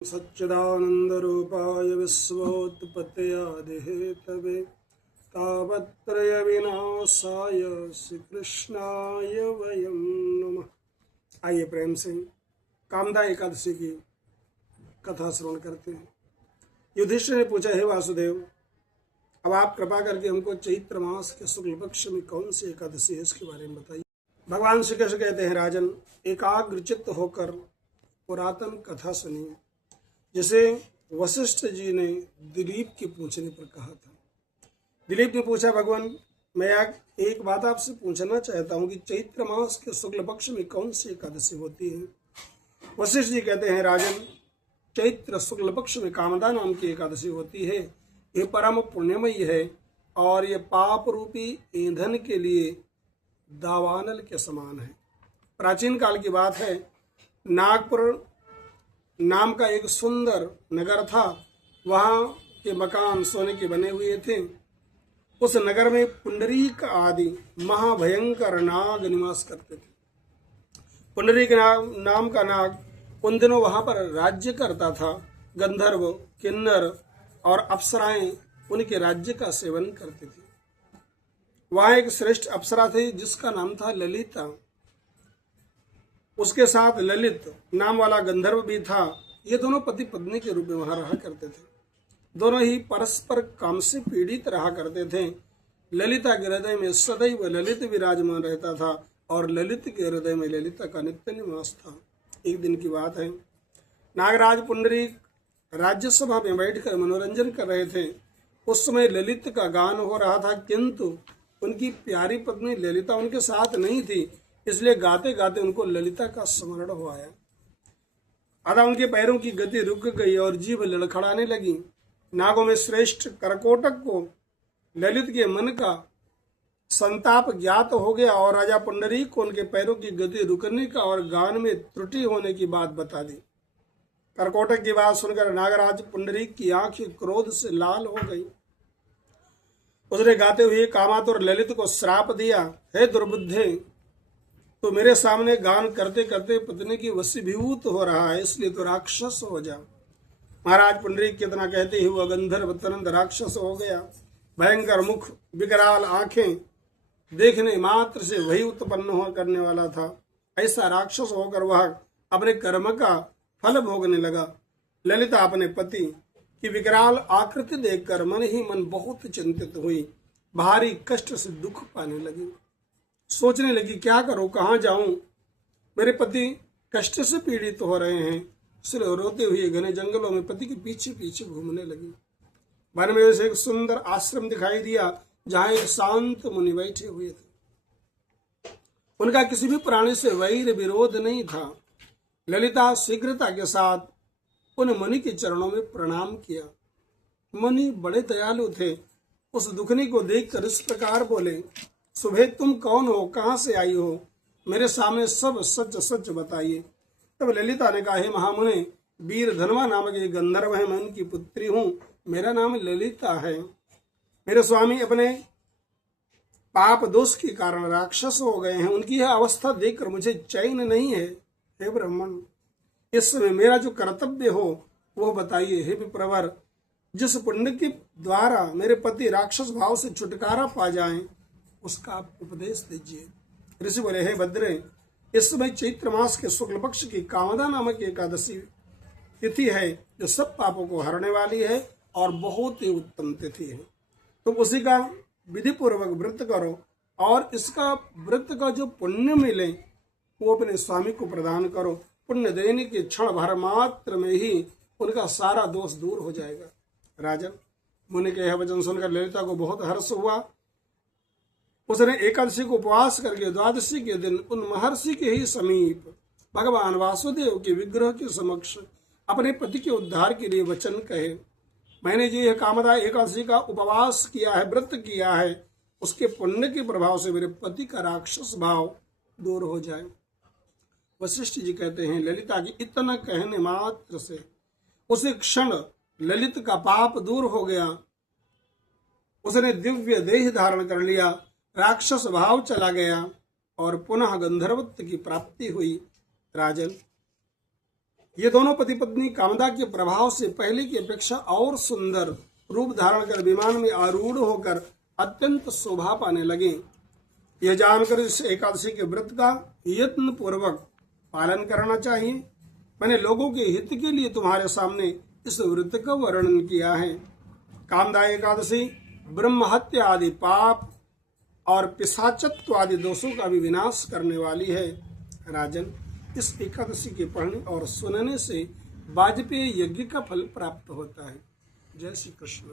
सच्चिदानन्दरूपाय विश्वोत्पत्त्यादिहेतवे तापत्रयविनाशाय श्रीकृष्णाय वयं नमः। आइए प्रेम से कामदा एकादशी की कथा श्रवण करते हैं। युधिष्ठिर ने पूछा, हे वासुदेव, अब आप कृपा करके हमको चैत्र मास के शुक्ल पक्ष में कौन सी एकादशी है इसके बारे में बताइए। भगवान श्री कृष्ण कहते हैं, राजन, एकाग्रचित्त होकर पुरातन कथा सुनिए, जिसे वशिष्ठ जी ने दिलीप के पूछने पर कहा था। दिलीप ने पूछा, भगवान, मैं एक बात आपसे पूछना चाहता हूँ कि चैत्र मास के शुक्ल पक्ष में कौन सी एकादशी होती है। वशिष्ठ जी कहते हैं, राजन, चैत्र शुक्ल पक्ष में कामदा नाम की एकादशी होती है। ये परम पुण्यमयी है और ये पाप रूपी ईंधन के लिए दावानल के समान है। प्राचीन काल की बात है, नागपुर नाम का एक सुंदर नगर था। वहाँ के मकान सोने के बने हुए थे। उस नगर में पुंडरीक आदि महाभयंकर नाग निवास करते थे। पुंडरीक नाम का नाग उन दिनों वहाँ पर राज्य करता था। गंधर्व, किन्नर और अप्सराएं उनके राज्य का सेवन करते थे। वहाँ एक श्रेष्ठ अप्सरा थी जिसका नाम था ललिता। उसके साथ ललित नाम वाला गंधर्व भी था। ये दोनों पति पत्नी के रूप में वहां रहा करते थे। दोनों ही परस्पर काम से पीड़ित रहा करते थे। ललिता के हृदय में सदैव ललित विराजमान रहता था और ललित के हृदय में ललिता का नित्य निवास था। एक दिन की बात है, नागराज पुंडरीक राज्यसभा में बैठकर मनोरंजन कर रहे थे। उस समय ललित का गान हो रहा था, किंतु उनकी प्यारी पत्नी ललिता उनके साथ नहीं थी, इसलिए गाते गाते उनको ललिता का स्मरण हो आया। आधा उनके पैरों की गति रुक गई और जीभ लड़खड़ाने लगी। नागों में श्रेष्ठ करकोटक को ललित के मन का संताप ज्ञात हो गया और राजा पुंडरीक को उनके पैरों की गति रुकने का और गान में त्रुटि होने की बात बता दी। करकोटक की बात सुनकर नागराज पुंडरीक की आंखें क्रोध से लाल हो गई। उसने गाते हुए कामातुर ललित को श्राप दिया, हे दुर्बुद्धे, तो मेरे सामने गान करते करते पत्नी की वशीभूत हो रहा है, इसलिए तो राक्षस हो जा। महाराज पुंडरीक कितना कहते हुए गंधर्व तुरंत राक्षस हो गया। भयंकर मुख, विकराल आंखें, देखने मात्र से वही उत्पन्न करने वाला था। ऐसा राक्षस होकर वह अपने कर्म का फल भोगने लगा। ललिता अपने पति की विकराल आकृति देखकर मन ही मन बहुत चिंतित हुई। भारी कष्ट से दुख पाने लगी। सोचने लगी, क्या करूं, कहाँ जाऊं, मेरे पति कष्ट से पीड़ित हो रहे हैं। इसलिए रोते हुए घने जंगलों में पति के पीछे पीछे घूमने लगी। वन में उसे एक सुंदर आश्रम दिखाई दिया जहां एक शांत मुनि बैठे हुए थे। उनका किसी भी प्राणी से वैर विरोध नहीं था। ललिता शीघ्रता के साथ उन मुनि के चरणों में प्रणाम किया। मुनि बड़े दयालु थे। उस दुखनी को देखकर इस प्रकार बोले, सुबह तुम कौन हो, कहाँ से आई हो, मेरे सामने सब सच सच बताइए। तब ललिता ने कहा, हे महामुनि, वीर धनवा नामक एक गंधर्व है, मैं उनकी पुत्री हूँ, मेरा नाम ललिता है। मेरे स्वामी अपने पाप दोष के कारण राक्षस हो गए हैं। उनकी यह अवस्था देखकर मुझे चैन नहीं है। हे ब्राह्मण, इस समय मेरा जो कर्तव्य हो वो बताइए। हे विप्रवर, जिस पुण्य के द्वारा मेरे पति राक्षस भाव से छुटकारा पा जाएं, उसका आप उपदेश दीजिए। ऋषि बोले, हे भद्रे, इस समय चैत्र मास के शुक्ल पक्ष की कामदा नामक एकादशी तिथि है, जो सब पापों को हरने वाली है और बहुत ही उत्तम तिथि है। तुम उसी का विधि पूर्वक व्रत करो और इसका व्रत का जो पुण्य मिले वो अपने स्वामी को प्रदान करो। पुण्य देने के क्षण भर मात्र में ही उनका सारा दोष दूर हो जाएगा। राजन, मुनि के यह वचन सुनकर ललिता को बहुत हर्ष हुआ। उसने एकादशी को उपवास करके द्वादशी के दिन उन महर्षि के ही समीप भगवान वासुदेव के विग्रह के समक्ष अपने पति के उद्धार के लिए वचन कहे, मैंने जो यह कामदा एकादशी का उपवास किया है, व्रत किया है, उसके पुण्य के प्रभाव से मेरे पति का राक्षस भाव दूर हो जाए। वशिष्ठ जी कहते हैं, ललिता की इतना कहने मात्र से उसी क्षण ललित का पाप दूर हो गया। उसने दिव्य देह धारण कर लिया, राक्षस भाव चला गया और पुनः गंधर्वत्व की प्राप्ति हुई। राजन, ये दोनों पति पत्नी कामदा के प्रभाव से पहले की अपेक्षा और सुंदर रूप धारण कर विमान में आरूढ़ होकर अत्यंत शोभा पाने लगे। यह जानकर इस एकादशी के व्रत का यत्न पूर्वक पालन करना चाहिए। मैंने लोगों के हित के लिए तुम्हारे सामने इस व्रत का वर्णन किया है। कामदा एकादशी ब्रह्म हत्या आदि पाप और पिशाचत्व आदि दोषों का भी विनाश करने वाली है। राजन, इस एकादशी के पढ़ने और सुनने से वाजपेयी यज्ञ का फल प्राप्त होता है। जय श्री कृष्ण।